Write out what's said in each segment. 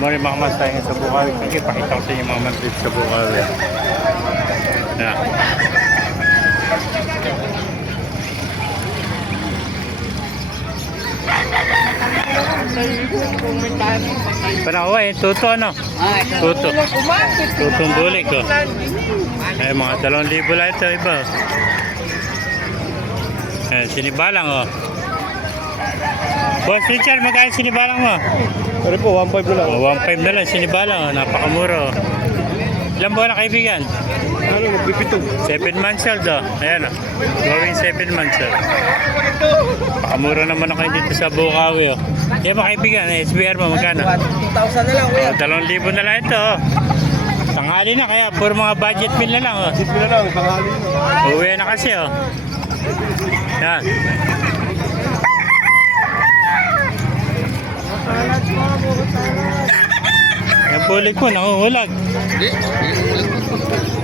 Morning mga mas tayo sa Bukawi. Sige, pakita ko sa inyo mga mantis sa Bukawi. Yan. Panawa eh, tuto ano? Tuto. Tutong bulik ko. Eh, mga 2,000 lang ito iba. Eh, sinibalang oh. Boss Richard, magkano sinibalang mo? Pero po, 1.5 na lang. Oh, 1.5 na lang, sinibalang oh. Napakamura oh. Ilang buwan na kaibigan? Ano, magbibito. 7 months old oh. Ayan oh. Going 7 months old. Pakamura naman ako dito sa Bukawi oh. Kaya mga kaibigan, SBR mo magkano? 2,000 na lang, kuya. 2,000 na lang ito oh. Tanghali na kaya puro mga budget meal na lang oh. Budget na lang, tanghali na. Uwi na kasi oh. Yan. Yung bulik mo, nanguhulag.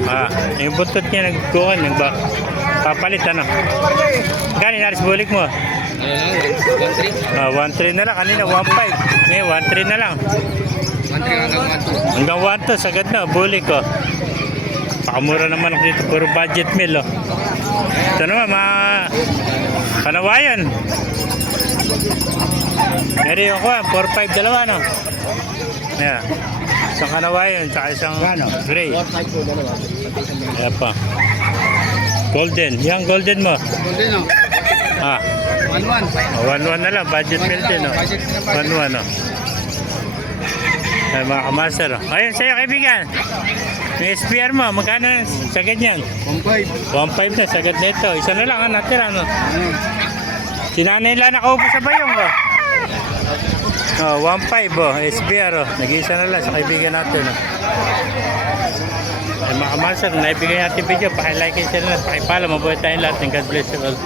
Ah, yung buntot niya nagkuhan, papalit ano. Gano'n naris bulik mo? 1.3 na lang, kanina 1.5. Ngayon 1.3 na lang. 1.3 hanggang 1.2, sagad na, bulik ko. Pakamura naman ako dito, puro budget meal oh. Ito naman, mga Kanawayan. Meron yung kuha, 4.5 dalawa no? Yeah. Isang Kanawayan, tsaka isang gray. 4.5 po, dalawa. Ayan pa. Golden, yung golden mo. Golden, no? Ah, 1.1. 1.1 na lang, budget meal din no? 1.1 no? Ay, mga kamaster oh. Ayun sa'yo kaibigan. Yung SPR mo, magkano na sagad niyan? 1.5. 1.5 na, sagad na ito. Isa na lang, natira no? Sinanay lang nakaupo sa bayong oh. Oh, 1.5 oh, SPR oh. Nag-iisa na lang sa kaibigan natin oh. Ay mga kamaster, naibigay natin video. Pakilike and share na, pakipala. Mabuhay tayong lahat. And God bless you all.